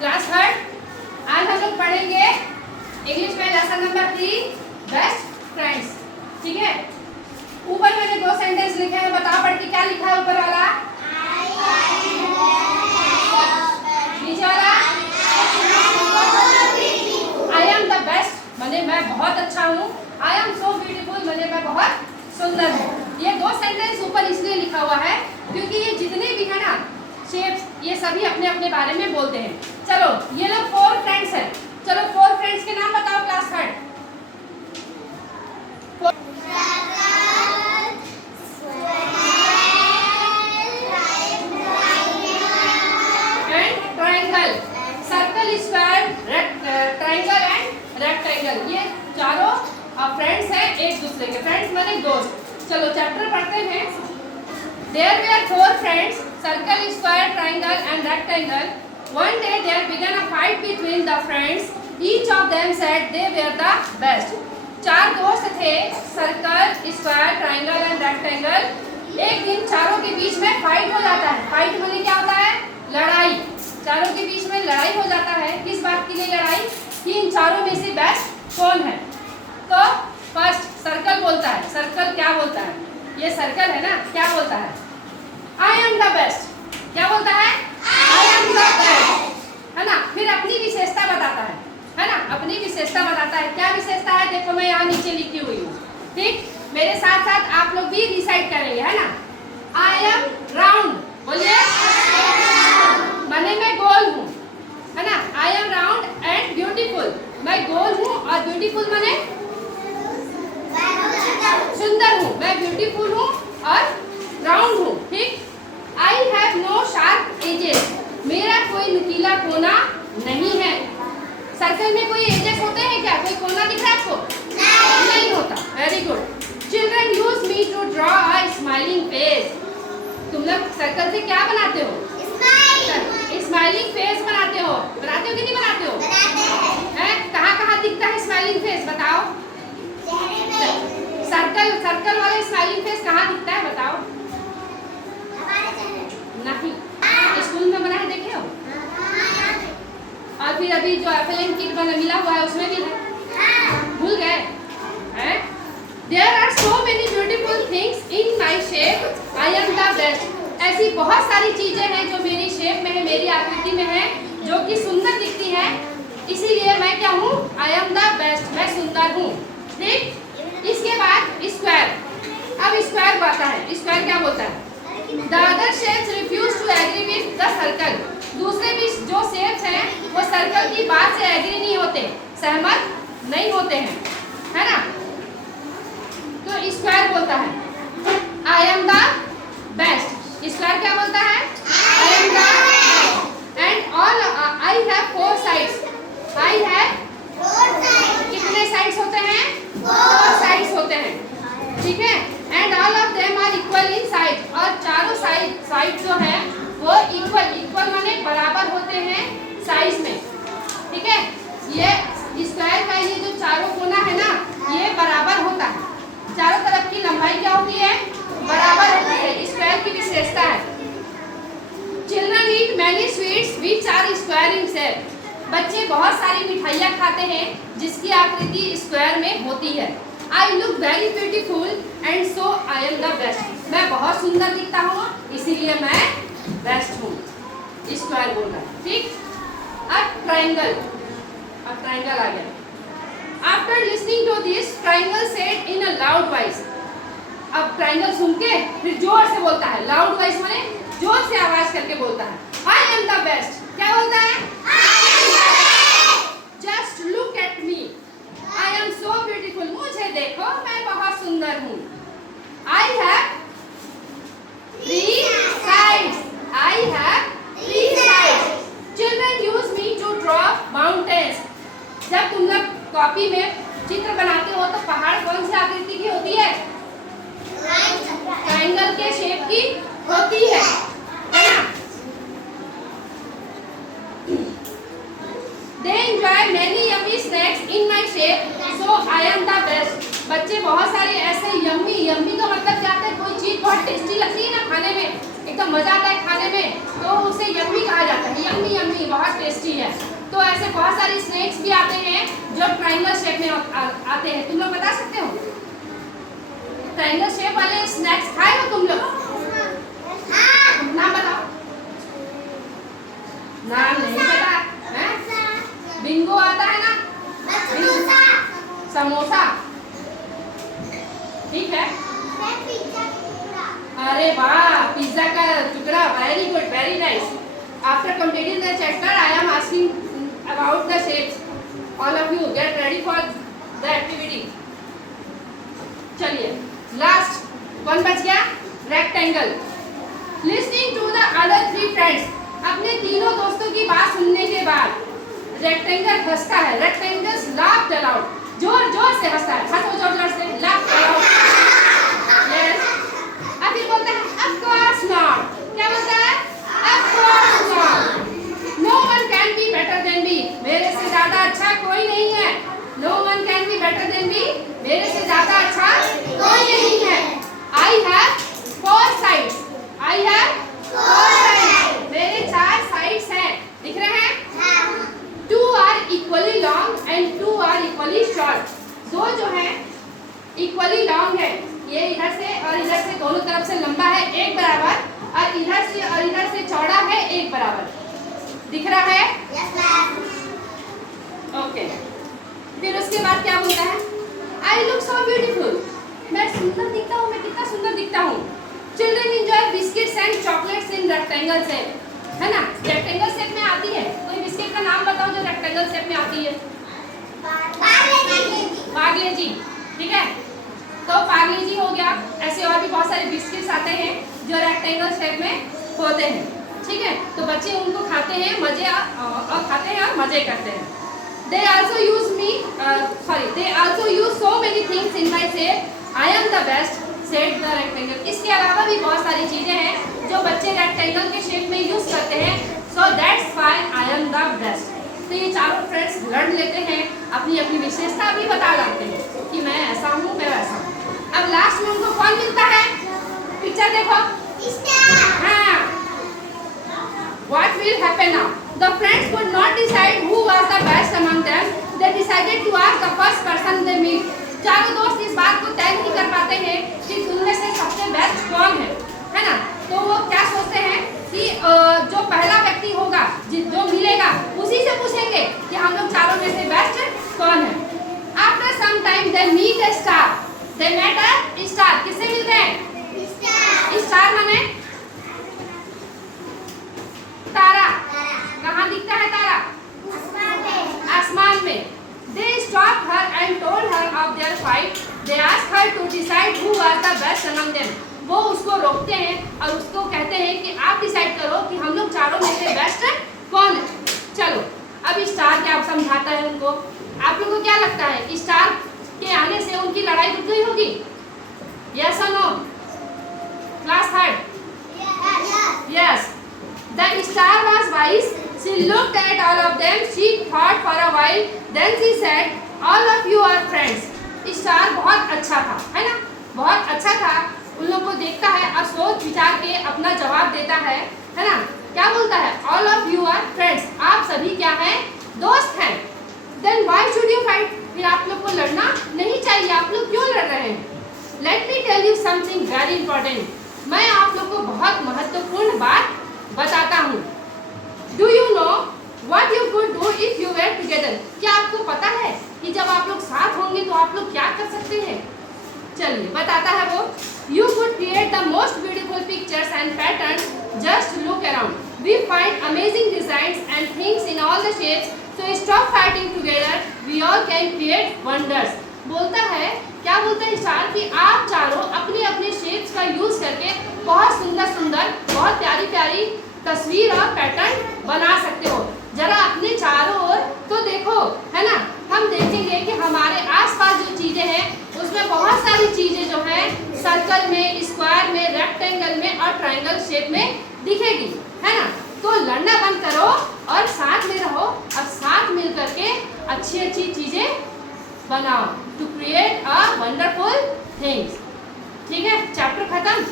Class third. आज हम लोग पढ़ेंगे इंग्लिश में लेसन नंबर 3 बेस्ट फ्रेंड्स। ठीक है, ऊपर मैंने दो सेंटेंस लिखे हैं, बताओ पढ़ के क्या लिखा है ऊपर वाला? नीचे वाला आई एम द बेस्ट माने मैं बहुत अच्छा हूँ। आई एम सो ब्यूटीफुल माने मैं बहुत सुंदर हूँ। ये दो सेंटेंस ऊपर इसलिए लिखा हुआ है क्योंकि ये जितने भी है ना शेप्स, ये सभी अपने अपने बारे में बोलते हैं। चलो ये लोग 4 फ्रेंड्स हैं। चलो 4 फ्रेंड्स के नाम बताओ class third. And triangle, circle, square, triangle and rectangle, ये चारों फ्रेंड्स हैं एक दूसरे के। फ्रेंड्स माने दोस्त। चलो चैप्टर पढ़ते हैं। There were 4 friends, circle, square, triangle and rectangle. One day there began a fight between the friends. Each of them said they were the best. 4 दोस्त थे, circle, square, triangle and rectangle. एक दिन चारों के बीच में fight हो जाता है। फाइट माने क्या होता है? लड़ाई। चारों के बीच में लड़ाई हो जाता है। किस बात के लिए लड़ाई? कि इन चारों में से बेस्ट कौन है। तो फर्स्ट सर्कल बोलता है। सर्कल क्या बोलता है? ये सर्कल है ना, क्या बोलता है? I am the best. क्या बोलता है? आई एम द बेस्ट, है ना। फिर अपनी विशेषता बताता है ना, अपनी विशेषता बताता है। क्या विशेषता है? देखो मैं यहाँ नीचे लिखी हुई हूँ। ठीक, मेरे साथ साथ आप लोग भी डिसाइड करेंगे, है ना। आई एम राउंड, बोलिए माने मैं गोल हूँ, है ना। I am round and beautiful, मैं गोल हूँ और ब्यूटीफुल माने सुंदर हूँ। मैं ब्यूटीफुल हूँ और राउंड हूँ। ठीक, I have no sharp edges, मेरा कोई नुकीला कोना नहीं है। सर्कल में कोई एजेस होते हैं क्या? कोई कोना दिख रहा है आपको? नहीं होता। Very good. Children use me to draw a smiling face. तुम लोग सर्कल से क्या बनाते हो? स्माइलिंग फेस बनाते हो। बनाते हो कि नहीं बनाते हो? कहाँ कहाँ दिखता है स्माइलिंग फेस? बताओ। सर्कल वाले स्माइलिंग फेस कहाँ दिखता है बताओ? नहीं, स्कूल में बना है, देखे हो? और फिर अभी जो एप्पल किट बना मिला हुआ है उसमें भी है, भूल गए? There are so many beautiful things in my shape. I am the best. ऐसी बहुत सारी चीजें हैं जो मेरी शेप में है, मेरी आकृति में है, जो कि सुंदर दिखती है। इसीलिए मैं क्या हूँ? I am the best, मैं सुंदर हूँ। ठीक, इसके बाद स्क्वायर। अब स्क्वायर आता है। स्क्वायर क्या बोलता है? The other shapes refuse to agree with the circle. दूसरे भी जो शेप्स हैं वो सर्कल की बात से एग्री नहीं होते, सहमत नहीं होते हैं, है ना। तो स्क्वायर बोलता है I am the best. Square क्या बोलता है? I am the best. And all I have 4 sides. I have 4 sides. कितने साइड्स होते हैं? 4 साइड्स होते हैं। ठीक है, and all of them are equal in size, और चारों साइड जो है वो इक्वल माने बराबर होते हैं साइज में। ठीक है, ये स्क्वायर का ये जो चारों कोना है ना, ये बराबर होता है। चारों तरफ की लंबाई क्या होती है? बराबर होती है। स्क्वायर की विशेषता है। Children eat many sweets which are square in shape. बच्चे बहुत सारी मिठाइयाँ खाते हैं जिसकी आकृति स्क्वायर में होती है। I look very beautiful and so I am the best. मैं बहुत सुंदर दिखता हूँ इसीलिए मैं बेस्ट हूँ। स्क्वायर बोल रहा है। ठीक, अब ट्रायंगल। अब ट्रायंगल आ गया। After listening to this triangle said in a loud voice. अब ट्रायंगल सुन के फिर जोर से बोलता है। लाउड वॉइस माने जोर से आवाज करके बोलता है। I am the best. क्या बोलता है? Just look at me, I am so beautiful. मुझे देखो, मैं बहुत सुंदर हूँ। I have 3 sides. I have 3 sides. Children use me to draw mountains. जब तुम लोग कॉपी में चित्र बनाते हो तो पहाड़ कौन सी आकृति की होती है? ट्रायंगल के शेप की होती है ना। They enjoy many yummy snacks in my shape, so I am the best. बच्चे बहुत सारे ऐसे यम्मी का मतलब क्या है? कोई चीज बहुत टेस्टी लगती है ना खाने में, एकदम मजा आता है खाने में, तो उसे यम्मी कहा जाता है। यम्मी यम्मी, बहुत टेस्टी है। तो ऐसे बहुत सारे स्नैक्स भी आते हैं जो ट्रायंगल शेप में आते हैं। तुम लोग बता सकते हो ट्रायंगल शेप वाले स्नैक्स खाए हो तुम लोग? नाम बताओ। नाम नहीं पता है? बिंगो आता है ना, समोसा, ठीक है। अरे वाह, पिज्जा का टुकड़ा, very good, very nice. After completing the chapter I am asking about the shapes. All of you get ready for the activity. चलिए लास्ट कौन बच गया? Rectangle. Listening to the other three friends, अपने तीनों दोस्तों की बात सुनने के बाद रेक्टेंगल हंसता है। रेक्टेंगल्स लाफ्ड अलाउड, जोर जोर से हंसता है। हंसो जोर जोर से, लाफ्ड अलाउड। यस। अब फिर बोलता है ऑफ कोर्स नॉट। क्या बोलता है? Of course not. No one can be better than me, मेरे से ज्यादा अच्छा कोई नहीं है। No one can be better than me, मेरे से ज्यादा अच्छा कोई नहीं है। I have four sides, I have four sides, मेरे 4 साइड्स हैं, दिख रहे हैं? Two are equally long and two are equally short. दो जो है इक्वली लॉन्ग है, ये इधर से और इधर से दोनों तरफ से लंबा है एक बराबर, और इधर से और इधर से चौड़ा है एक बराबर। दिख रहा है? ओके। फिर उसके बाद क्या बोलता है? आई लुक सो ब्यूटीफुल, मैं सुंदर दिखता हूँ, मैं कितना सुंदर दिखता हूँ। Children enjoy biscuits and chocolates in rectangle shape, है ना? रेक्टेंगल शेप में आती है, कोई बिस्किट का नाम बताओ जो रेक्टेंगल शेप में आती है। पार्ले जी, ठीक है। तो पार्ले जी हो गया। ऐसे और भी बहुत सारे बिस्किट्स आते हैं जो रेक्टेंगल शेप में होते हैं, ठीक है। तो बच्चे उनको खाते हैं, मजे और खाते हैं और मजे करते हैं। They also use so many things in my shape. I am the best, said the rectangle. इसके अलावा भी बहुत सारी चीजें हैं जो बच्चे रेक्टेंगल के शेप में यूज करते हैं। So that's why I am the best. तो ये चारों फ्रेंड्स लड़ लेते हैं, अपनी अपनी विशेषता भी बता डालते हैं कि मैं ऐसा हूँ, मैं वैसा हूँ। अब लास्ट में उनको कौन मिलता है? पिक्चर देखो। हाँ। What will happen now? The friends could not decide who was the best among them. They decided to ask the first person they meet. चारों दोस्त इस बात को तय नहीं कर पाते हैं कि उनमें से सबसे बेस्ट कौन है ना? तो वो क्या सोचते हैं कि जो पहला व्यक्ति होगा, जो मिलेगा, उसी से पूछेंगे कि हम लोग चारों में से बेस्ट कौन है। After some time they meet a star. They met a star. किससे मिलते हैं? स्टार माने तारा। कहाँ दिखता है तारा? आसमान में। They stopped her and told her of their fight. They asked her to decide who was the best among them. वो उसको रोकते हैं और उसको कहते हैं कि आप डिसाइड करो कि हम लोग चारों में से बेस्ट कौन है। चलो अब स्टार क्या समझाता है उनको। आप लोगों को क्या लगता है स्टार के आने से उनकी लड़ाई रुक गई होगी? यस और no? Class third? Yes. The star was wise. She looked at all of them. She thought for a while. Then she said, "All of you are friends." Star बहुत अच्छा था, है ना? बहुत अच्छा था। उन लोगों को देखता है और सोच विचार के अपना जवाब देता है ना? क्या बोलता है? All of you are friends. आप सभी क्या हैं? दोस्त हैं। Then why should you fight? फिर आप लोग को लड़ना नहीं चाहिए। आप लोग क्यों लड़ रहे हैं? Let me tell you something very important. मैं आप लोग को बहुत महत्वपूर्ण बात बताता हूँ। Do you know what you could do if you were together? क्या आपको पता है कि जब आप लोग साथ होंगे तो आप लोग क्या कर सकते हैं? चलिए बताता है वो। You could create the most beautiful pictures and patterns. Just look around. We find amazing designs and things in all the shapes. So stop fighting together. We all can create wonders. बोलता है, क्या बोलता है star कि आप चारों अपने अपने शेप्स का यूज करके बहुत सुंदर सुंदर, बहुत प्यारी प्यारी तस्वीर और पैटर्न बना सकते हो। जरा अपने चारों ओर तो देखो, है ना? हम देखेंगे कि हमारे आसपास जो चीजें हैं उसमें बहुत सारी चीजें जो हैं सर्कल में, स्क्वायर में, रेक्टेंगल में और ट्रायंगल शेप में दिखेगी, है ना? तो लड़ना बंद करो और साथ में रहो और साथ मिल करके अच्छी अच्छी चीजें बनाओ to create a wonderful things. ठीक है, चैप्टर खत्म।